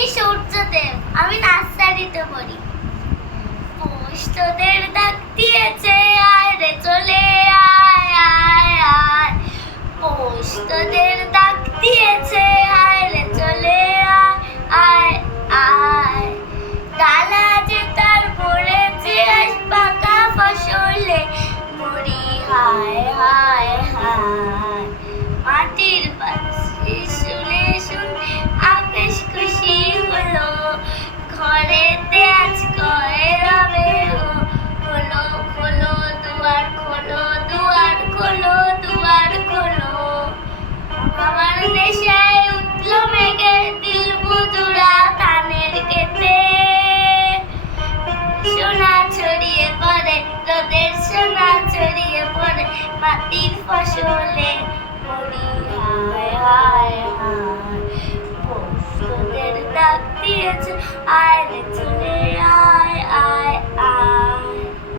আমি সূর্যদেব, আমি নার্সারিতে পড়ি। পৌষ তোদের ডাক দিয়েছে, আয় রে চলে আয় আয় আয়। পৌষ তোদের ডাক দিয়েছে, আয় রে চলে আয় আয় আয়। ডালা যে তার ভরেছে আজ পাকা ফসলে, মরি হায় হায় হায়। মাটির বাঁশি শুনে শুনে আকাশ খুশি হলো, ঘরেতে আজ কয় রবে খোলো খোলো দুয়ার খোলো, দুয়ার খোলো, দুয়ার খোলো। আমার দেশে উঠলো মেঘের দিল বুদুরা ধানের খেতে, সোনা ছড়িয়ে পড়ে রোদের সোনা ছড়িয়ে পড়ে মাটির ফসলে, মরি হায় হায় হায়। পৌষ তোদের ডাক দিয়েছে, আয় রে